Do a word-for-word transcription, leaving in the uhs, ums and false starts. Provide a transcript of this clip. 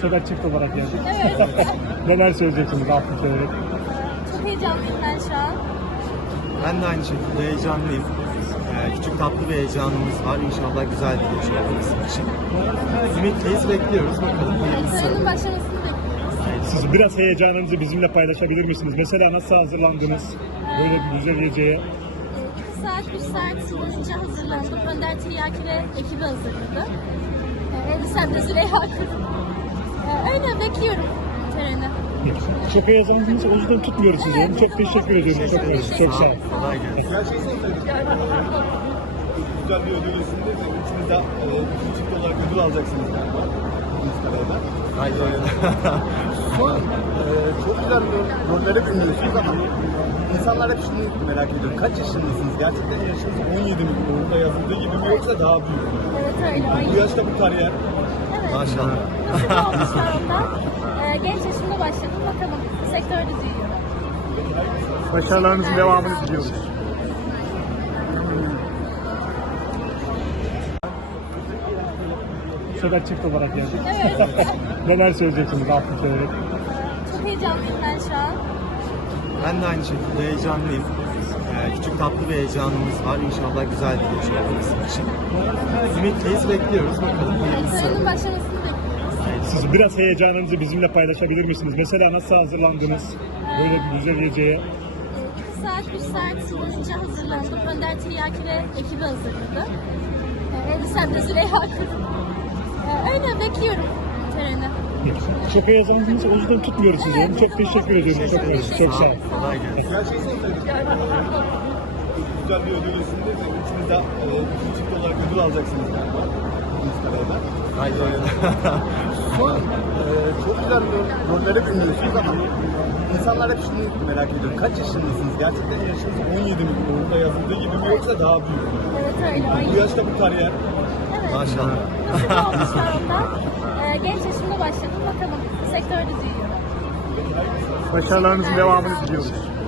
sefer çift olarak geldik. Evet. Neler söyleyeceksiniz altın çeyrek? Çok heyecanlıyım ben şu an. Ben de aynı şekilde heyecanlıyım. Ee, küçük tatlı bir heyecanımız var. İnşallah güzel bir gece olur bizim için. Ümitliyiz, bekliyoruz. Bakalım hayırlısı. Törenin başlamasını bekliyoruz. Siz biraz heyecanınızı bizimle paylaşabilir misiniz? Mesela nasıl hazırlandınız böyle bir güzel geceye? iki saat, üç saat boyunca hazırlandım. Önder Tiryaki ve ekibi hazırladı. Ee, Elbisem de Züleyha Kırım. Ee, öyle bekliyorum töreni. Çok heyecanlısınız, o yüzden tutmuyoruz sizi. Çok teşekkür ediyorum. Çok, çok sağ olun. Kolay gelsin. Güzel bir ödül üstünde üçünüz de e, çift olarak ödül alacaksınız galiba. Instagram'da. Haydi oynayalım. Son, e, çok güzel bir rollere bürünüyorsunuz ama insanlar hep şunu merak ediyor. Kaç yaşındasınız? Gerçekten yaşınız on yedi mi? Orada yazıldığı gibi mi yoksa daha büyük mü? Evet öyle. Bu yaşta bu kariyer. Evet. Maşallah. Nasıl oldu şu anda? Ee, genç yaşımda başladım. Bakalım sektörde büyüyorum. Başarılarınızın devamını diliyoruz. Bu sefer çift olarak geldik. Evet. Neler söyleyeceksiniz altın çeyrek? Çok heyecanlıyım ben şu an. Ben de aynı şekilde heyecanlıyım. Ee, küçük tatlı bir heyecanımız var. İnşallah güzel bir gece olur bizim için. Ümitliyiz, bekliyoruz. Bakalım hayırlısı. Törenin başlamasını bekliyoruz. Siz biraz heyecanınızı bizimle paylaşabilir misiniz? Mesela nasıl hazırlandınız böyle bir güzel geceye? iki saat, üç saat boyunca hazırlandım. Önder Tiryaki ve ekibi hazırladı. Ee, Elbisem de Züleyha Kırım. Ee, öyle bekliyorum töreni. Çok heyecanlısınız, o yüzden tutmuyoruz sizi. Çok teşekkür ediyorum. Çok, çok sağ olun. Kolay gelsin. Güzel bir ödül üstünde üçünüz de e, çift olarak ödül alacaksınız galiba. Instagram'da. Haydi oynayalım. Son, e, çok güzel bir rollere bürünüyorsunuz ama insanlar hep şunu merak ediyor. Kaç yaşındasınız? Gerçekten yaşınız on yedi mi? Orada yazıldığı gibi mi yoksa daha büyük mü? Evet öyle. Bu yaşta bu kariyer. Evet. Maşallah. Nasıl oldu şu anda? Ee, genç yaşımda başladım. Bakalım sektörde büyüyorum. Başarılarınızın devamını diliyoruz.